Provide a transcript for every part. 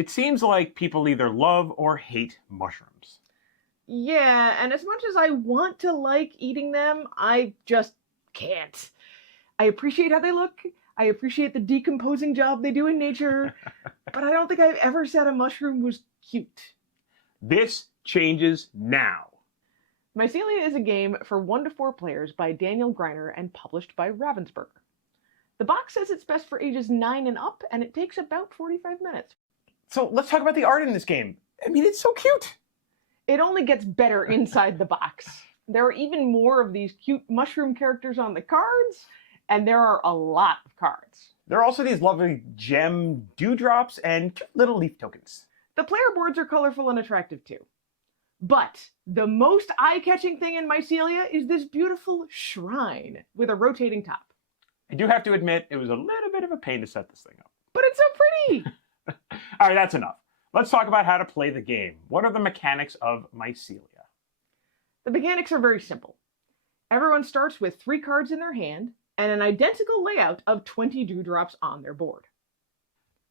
It seems like people either love or hate mushrooms. Yeah, and as much as I want to like eating them, I just can't. I appreciate how they look. I appreciate the decomposing job they do in nature, but I don't think I've ever said a mushroom was cute. This changes now. Mycelia is a game for 1 to 4 players by Daniel Greiner and published by Ravensburger. The box says it's best for ages 9 and up, and it takes about 45 minutes. So let's talk about the art in this game. I mean, it's so cute. It only gets better inside the box. There are even more of these cute mushroom characters on the cards, and there are a lot of cards. There are also these lovely gem dewdrops and cute little leaf tokens. The player boards are colorful and attractive too. But the most eye-catching thing in Mycelia is this beautiful shrine with a rotating top. I do have to admit, it was a little bit of a pain to set this thing up. But it's so pretty! All right, that's enough. Let's talk about how to play the game. What are the mechanics of Mycelia? The mechanics are very simple. Everyone starts with 3 cards in their hand and an identical layout of 20 dewdrops on their board.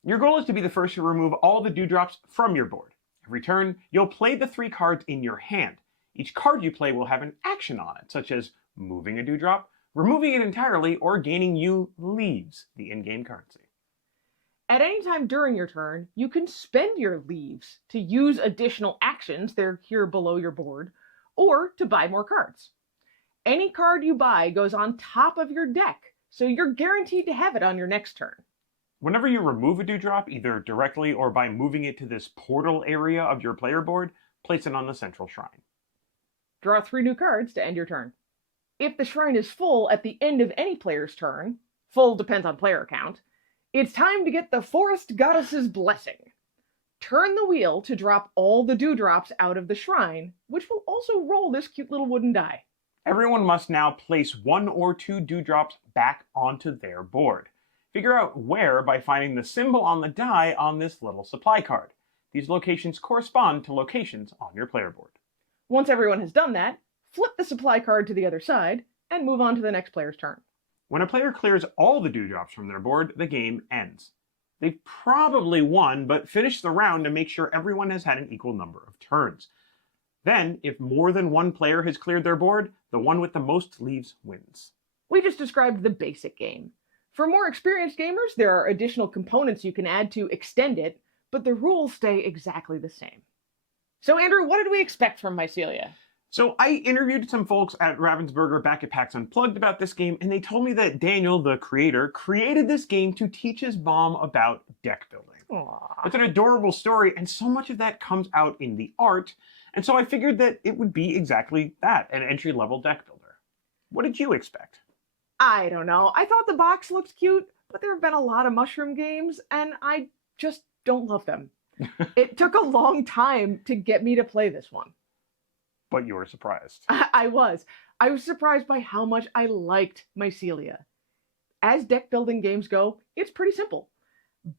Your goal is to be the first to remove all the dewdrops from your board. Every turn, you'll play the 3 cards in your hand. Each card you play will have an action on it, such as moving a dewdrop, removing it entirely, or gaining you leaves, the in-game currency. At any time during your turn, you can spend your leaves to use additional actions, they're here below your board, or to buy more cards. Any card you buy goes on top of your deck, so you're guaranteed to have it on your next turn. Whenever you remove a dewdrop, either directly or by moving it to this portal area of your player board, place it on the central shrine. Draw 3 new cards to end your turn. If the shrine is full at the end of any player's turn, full depends on player count, it's time to get the Forest Goddess's Blessing. Turn the wheel to drop all the dewdrops out of the shrine, which will also roll this cute little wooden die. Everyone must now place 1 or 2 dewdrops back onto their board. Figure out where by finding the symbol on the die on this little supply card. These locations correspond to locations on your player board. Once everyone has done that, flip the supply card to the other side and move on to the next player's turn. When a player clears all the dewdrops from their board, the game ends. They've probably won, but finish the round to make sure everyone has had an equal number of turns. Then, if more than one player has cleared their board, the one with the most leaves wins. We just described the basic game. For more experienced gamers, there are additional components you can add to extend it, but the rules stay exactly the same. So Andrew, what did we expect from Mycelia? So I interviewed some folks at Ravensburger back at PAX Unplugged about this game, and they told me that Daniel, the creator, created this game to teach his mom about deck building. Aww. It's an adorable story, and so much of that comes out in the art, and so I figured that it would be exactly that, an entry-level deck builder. What did you expect? I don't know. I thought the box looked cute, but there have been a lot of mushroom games, and I just don't love them. It took a long time to get me to play this one. But you were surprised. I was. I was surprised by how much I liked Mycelia. As deck building games go, it's pretty simple.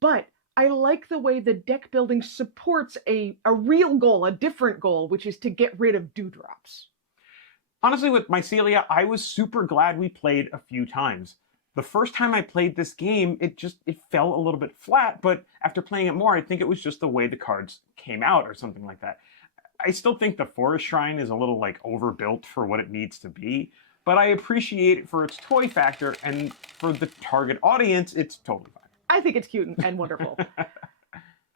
But I like the way the deck building supports a real goal, a different goal, which is to get rid of dewdrops. Honestly, with Mycelia, I was super glad we played a few times. The first time I played this game, it fell a little bit flat, but after playing it more, I think it was just the way the cards came out or something like that. I still think the Forest Shrine is a little overbuilt for what it needs to be, but I appreciate it for its toy factor, and for the target audience, it's totally fine. I think it's cute and wonderful.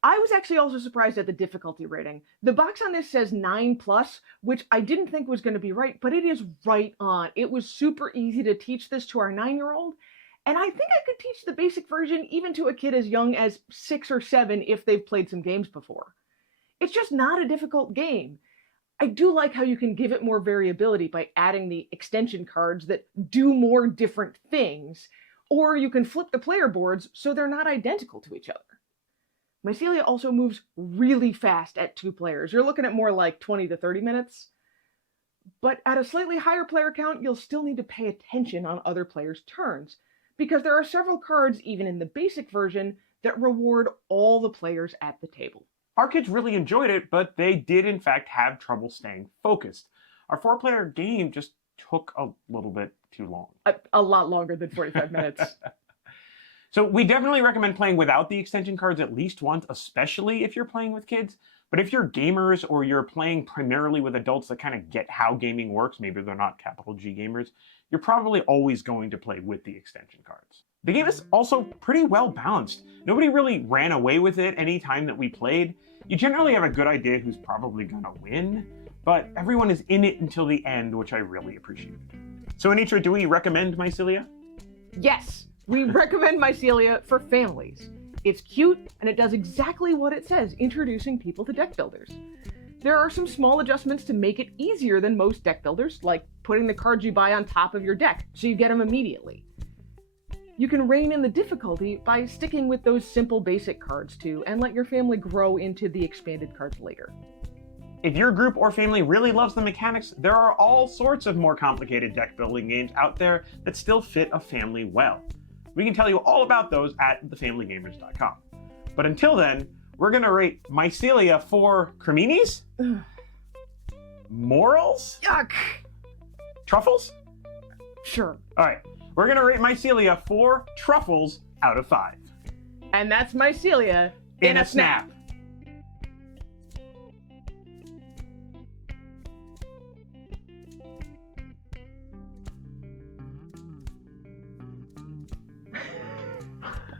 I was actually also surprised at the difficulty rating. The box on this says 9+, which I didn't think was going to be right, but it is right on. It was super easy to teach this to our 9-year-old, and I think I could teach the basic version even to a kid as young as 6 or 7 if they've played some games before. It's just not a difficult game. I do like how you can give it more variability by adding the extension cards that do more different things, or you can flip the player boards so they're not identical to each other. Mycelia also moves really fast at 2 players. You're looking at more like 20 to 30 minutes. But at a slightly higher player count, you'll still need to pay attention on other players' turns, because there are several cards, even in the basic version, that reward all the players at the table. Our kids really enjoyed it, but they did in fact have trouble staying focused. Our 4-player game just took a little bit too long. A lot longer than 45 minutes. So we definitely recommend playing without the extension cards at least once, especially if you're playing with kids. But if you're gamers or you're playing primarily with adults that kind of get how gaming works, maybe they're not capital G gamers, you're probably always going to play with the extension cards. The game is also pretty well balanced. Nobody really ran away with it any time that we played. You generally have a good idea who's probably gonna win, but everyone is in it until the end, which I really appreciated. So Anitra, do we recommend Mycelia? Yes, we recommend Mycelia for families. It's cute, and it does exactly what it says, introducing people to deck builders. There are some small adjustments to make it easier than most deck builders, like putting the cards you buy on top of your deck, so you get them immediately. You can rein in the difficulty by sticking with those simple basic cards too, and let your family grow into the expanded cards later. If your group or family really loves the mechanics, there are all sorts of more complicated deck building games out there that still fit a family well. We can tell you all about those at thefamilygamers.com. But until then, we're gonna rate Mycelia for creminis? Morals? Yuck! Truffles? Sure. All right, we're gonna rate Mycelia for truffles out of 5. And that's Mycelia In a snap.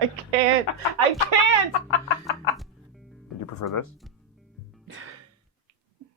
I can't. Would you prefer this?